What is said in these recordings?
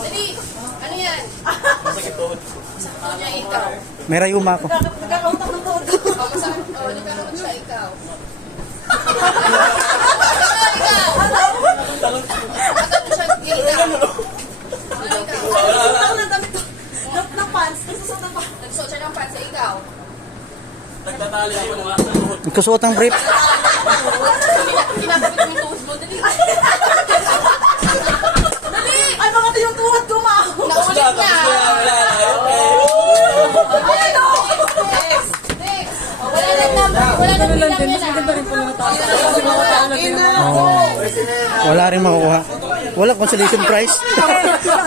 Dali, ano yan? Masakit tuhod. Sakto niya ikaw. May rayuma ako. Nagkakautang ng tuhod. Nagkakautang siya ikaw. Ikaw! Atang siya ikaw. Ano ikaw? Atang ng damit ng pants. Nagsuot siya ng pants sa ikaw. Nagtatali siya yung mga tuhod. Nagkasuot ang brief. Kinakapit mo yung tuhod mo. Dali. Ay, mga yung tuhod ko, ma. Naulit na. Wala nang bilang yan, Wala rin makukuha. Walang consolation prize.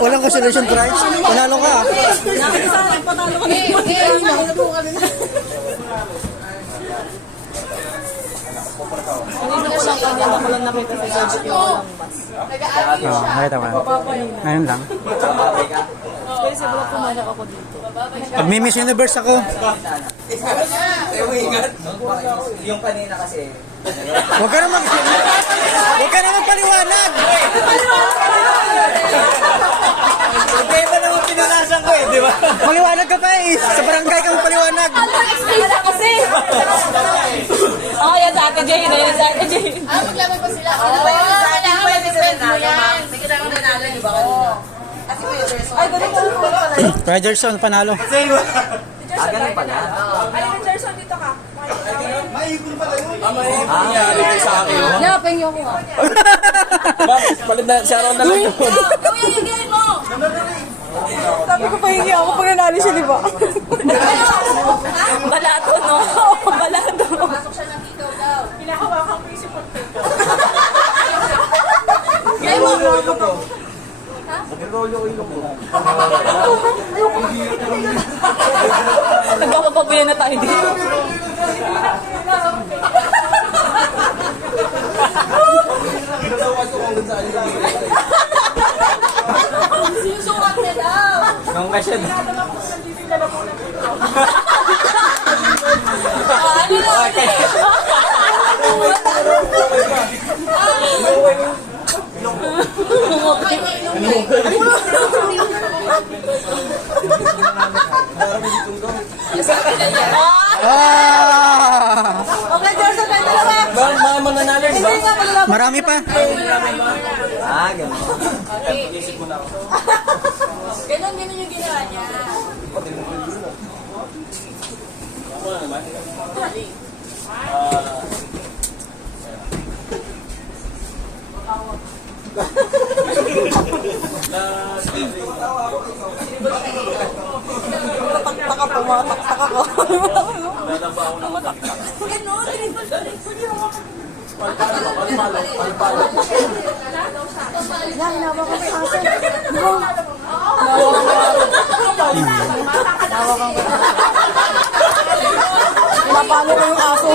Walang consolation prize. Panalo ka. Nakita mo. Ngayon lang. Pag may Miss Universe ako. Yung kanina kasi. Huwag ka na magpaliwanag. Hindi ba naman pinalasan ko eh, di ba? Maliwanag ka pa eh. Sa barangay ka magpaliwanag. kasi. Oh, yan sa Ate Jane. Yan sa Ate Jane. Maglaban pa sila. Pwede mo yan. May kailangan na nalang, di ba kanina? Kasi ko yung person. Ay, ganun po. Pederson, panalo. Ganun pala. Ay, Gerson, dito ka. Napeng yung ko. Bakit? Palit na, Sharon na lang yun. Gawin yung game mo. Sabi ko pahingi ako pag nanalo siya, di ba? Balato, no? Balato. Pasok siya ng tito daw. Pinahawakan ko yung support ko. Gay mo. Nagpapabuyan na tayo dito. Sinusukat na daw. Nung kasi Ano Ah! Okay, Gerson, tayo dalawa. mga mananalo, di ba? Marami pa. Ganun. Ganon yung ginawa niya. Taka po, mataktak ako. Ganon, Napalo ko yung aso.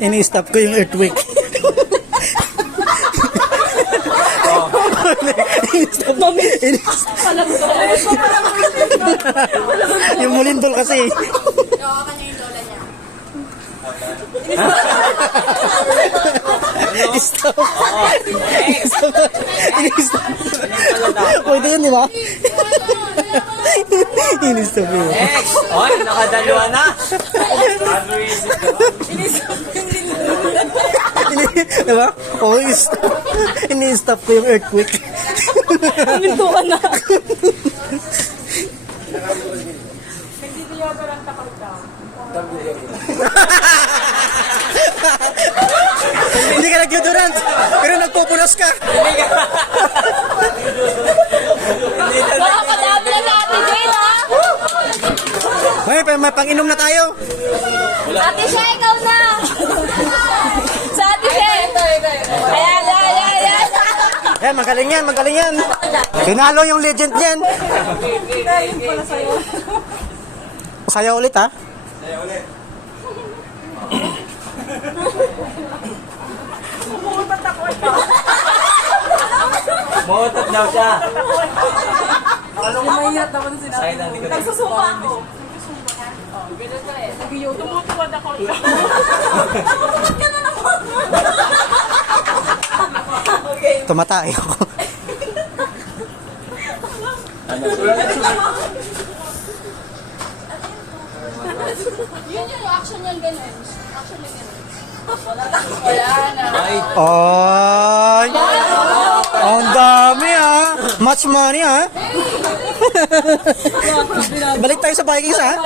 Ini-stop ko yung earthquake. Ini-stop. Yung mulindol kasi. Gawa ka niya yung lola niya. Stop. Stop. Ini-stop. Pwede yun, di ba? Ini-stop yun. Next! Oy, nakadalawa na! Diba? Oh, stop. Ini-stop ko yung earthquake. Minto ka na. Hindi ka nag-deodorant, pero nagpupunas ka. Baka padami na sa Ate Jane, ha? May pang-inom na tayo. Ate Shea, ikaw na! Sa Ate Shea! Ayan, ayan, ayan! Yan, magaling yan, magaling yan. Tinalo yung legend yan. Saya ulit, ha? Saya ulit. Umuutot daw siya. Umayat naman sinabi. Sa'yo lang, di ka Nagsusuka ako. Nag-iyo. Tumutuwad ako. tumatay ako. Yun yung action yan, ganun. Action yan, ganun. Wala na. Ay! Ang dami ah! Much money ah! Balik tayo sa Vikings ah!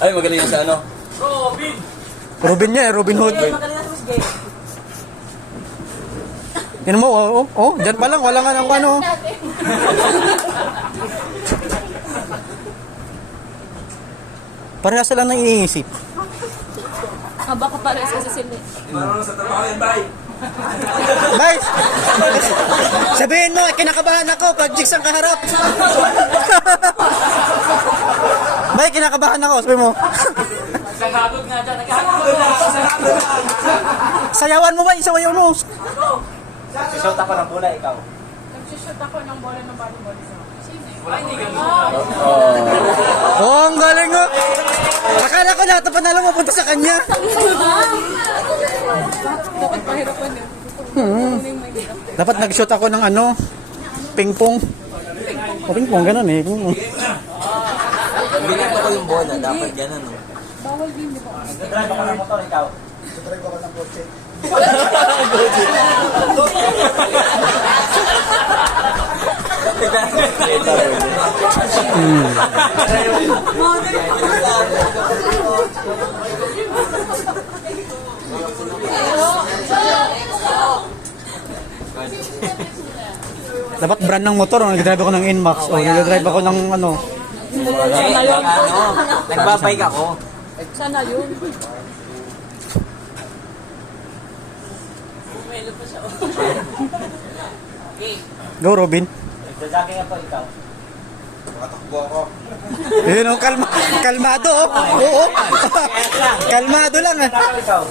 Ay, magaling yan sa ano? Robin niya eh, Robin Hood. Yan mo, dyan pa lang, wala nga ng ano. Parehas sila nang iniisip. Baka pares kasi sila. Bay! Sabihin mo, kinakabahan ako pag jigs ang kaharap. Bay, kinakabahan ako, sabihin mo. Sayawan mo ba? Isawayaw mo. Shot ako ng bola, ikaw. Nagsushoot ako ng bola ng volleyball. Oh, ang galing mo. Akala ko lahat na panalo mapunta sa kanya. Dapat pahirapan yun. Dapat nag-shoot ako ng ano, ping-pong. O, ping-pong, ganun eh. Ping-pong. Binigyan ko yung bola, dapat ganun. No? Bawal din, di ba? Nag-drive ako ng motor, ikaw. Dapat brand ng motor, nag-drive ako ng Inmax. O, nag-drive ako ng ano. Nagbabike ako. Sana yun. Go, Robin. Nagdadaki ako, ikaw. Yun o, kalmado oh. Oo. Kalmado lang ah. Ikaw.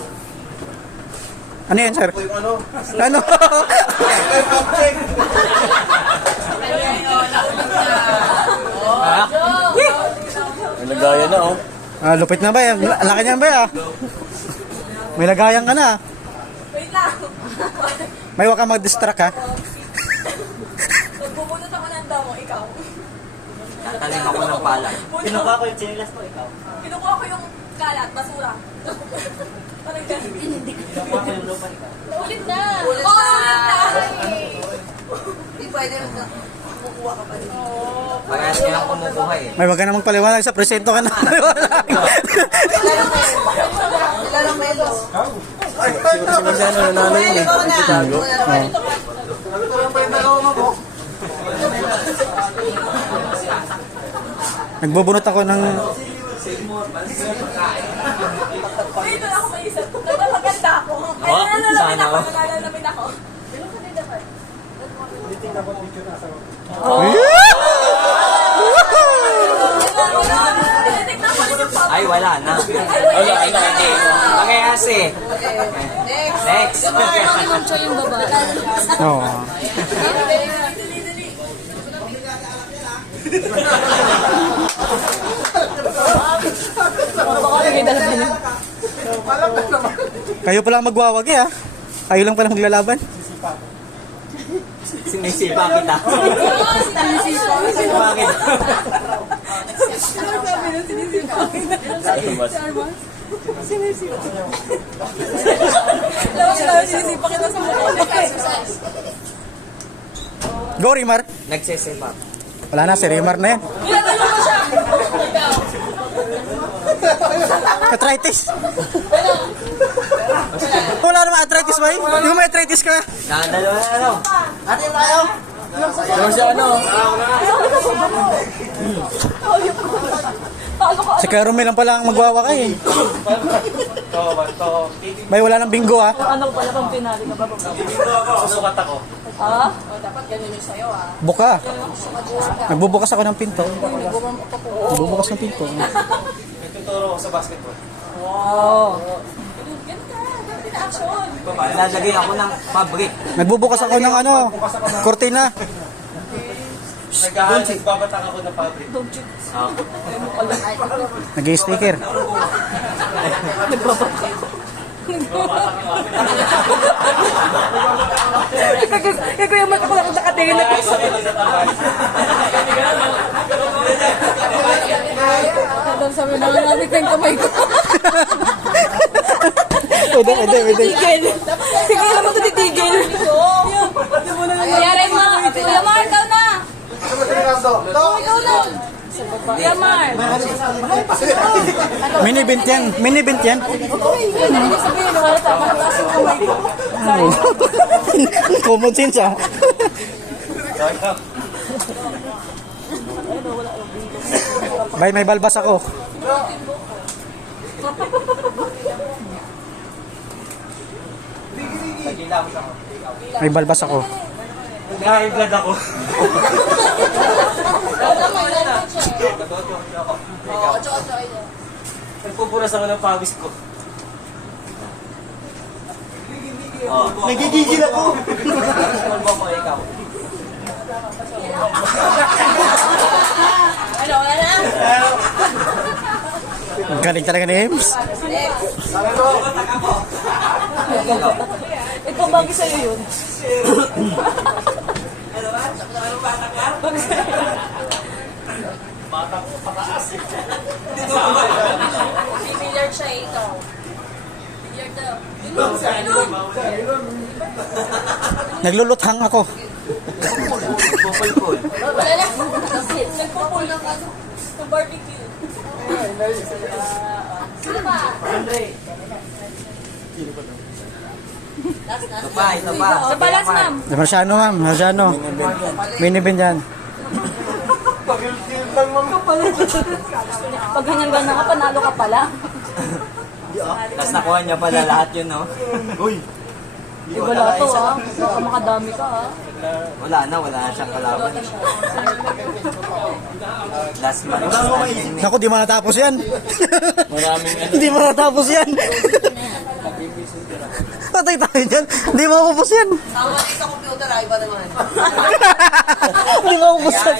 Ano yan, sir? Ano? May lagaya na, oh. Ah, lupit na ba yan? Laki niyan ba yan? May lagayan ka na. Wait lang. May wag kang mag-distract ha. Nagbubunot ako ng damo, ikaw. Tatalim ako ng pala. Kinuha ko yung chinelas ko, ikaw. Kinukuha ko yung kalat, basura. Parang ganun. Kinuha ko yung lupa, ikaw. Ulit na. Ulit na. Hindi pwede na. Kukuha ka pa rin. Parehas ka lang kumukuha eh. May wag ka na magpaliwanag sa presento ka na. Nilalang melo. Si Marciano nanalo yun eh. Ang Chicago. Nagbubunot ako ng... Dito na ako maisip. Nagpapaganda ako. Ay, Oh, nalalamin sana ako. ako. Nalalamin ako. Pero kanina pa. Tinitignan ko rin yung papa. Ay, wala na. Wala na. Parehas eh. Next. Siya yung babae. Oo. Kayo pala magwawagi ha. Kayo lang pala maglalaban. Sinisipa kita. Sinisipa kita. Sinisipa kita sa mukha. Go, Rimar. Nagsisipa. Wala na, si Rimar na yan. Nilalalo mo siya. Arthritis. Wala naman arthritis ba? Hindi mo may arthritis ka. Nakadalawa na ano. Ate tayo. Marciano. Si Keromel lang pala ang magwawakay eh. May wala ng bingo ha. Ano pala bang pinali ka ba? Susukat ako. Ha? Dapat ganun yung sayo ah. Buka. Nagbubukas ako ng pinto. Nagbubukas ng pinto. May tuturo ako sa basketball. Ganun ka. Ganun din action. Lalagay ako ng fabric. Nagbubukas ako ng ano, kortina. Nagbabatak ako ng fabric. Nag-sticker. Kaya kuya Mark ako lang nakatingin na. Doon sabi na ngamit ng kamay ko. Pwede. Tigil. Tigil naman ito titigil. Kuya Mark, ikaw na. Ikaw na. Kuya Mark. Mini-bint yan. Mini-bint yan. Sabihin mo, tama na kasi kamay ko. Common sense ah. Bay, may balbas ako. May balbas ako. Nakaibad ako. Nagpupunas ako ng pawis ko. Nagigigil ako. Ano ba ko ikaw? Ano, wala na? Galing talaga ni Ems. Ikaw bagay sa'yo yun. Billiard siya eh, ikaw. Billiard daw. Nagluluthang ako. Wala na. Nagpupul ng ano. Sa barbecue. Sino ba? Ito pa. Sa balas, ma'am. Marciano ma'am, Marciano. Mini-bint yan. Pag ganyan-ganyan ka, panalo ka pala. Tapos nakuha niya pala lahat yun, no? Wala to ah. Baka makadami ka ah. Wala na siyang kalaban. Last month. Naku, di matapos yan. Maraming Hindi matapos yan. Patay tayo dyan. Hindi maubos yan. Tama na sa computer, ay ba naman? Hindi maubos yan.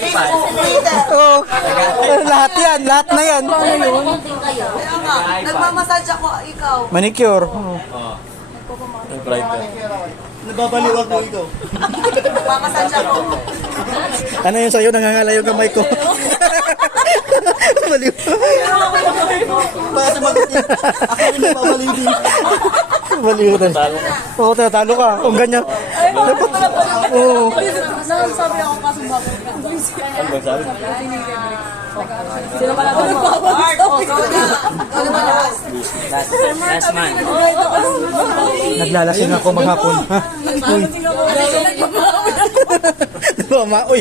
Oo. Lahat yan. Lahat na yan. Kaya nga, nagmamassage ako, ikaw. Manicure. Nababaliwag mo ito. Nagmamassage ako. Ano yun sa'yo? Nangangalaw yung kamay ko. Baliw. Bakit mag-tip? Ako rin nababaliw din. Baliw na. Oo, talo ka. Kung ganyan. Oo. Sabi ako kaso bakit ka. Sino pala ba mo? Last month. Naglalasing ako maghapon. Ha? Uy. Uy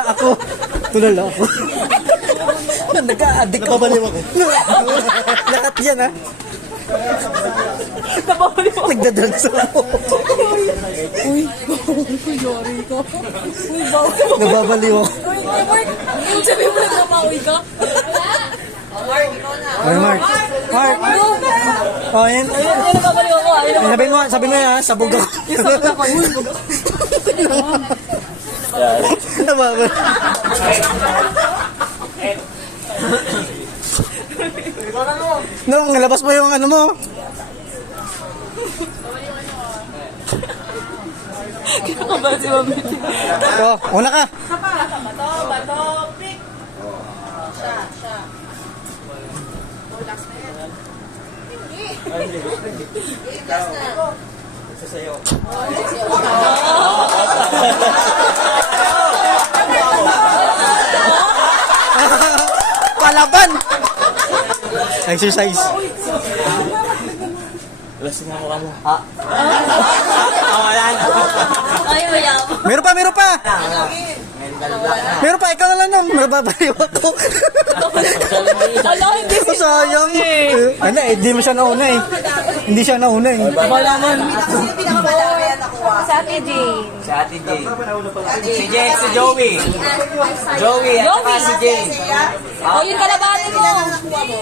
ako. Tulala ako. Nagka-addict ako. Nababaliw ako. Lahat yan ha. Nagdadrugs ako. Uy, yori ko. Uy, bawal. Nababaliw ako. Uy, Mark. Yung sabi mo nagmamauwi ka? Mark, ikaw na. Ay, Mark. Oh, yan. Ayun, nagkabaliw ako ah. Sabi mo yan ha, sabog ako. Nababaliw. Nung nalabas mo yung ano mo. Kinakabahan si Mami. Oh, una ka. Bato, pick. Siya. Relax na yan. Hindi. Last na. Isa sa'yo. Palaban. Exercise. Lasing ako ka mo. Wala na. Ay, wala. Meron pa. Ikaw na lang nang mababaliw ako. Ala, hindi si Sayang. Ano di mo siya nauna eh. Hindi siya nauna eh. Wala man. Sino pinakamalaki at ako ah? Sa Ate Jane. Si Ate Jane. Si Jane, si Joey. Joey, at saka si Jane. O, yung kalabanin mo. Sino nakuha mo?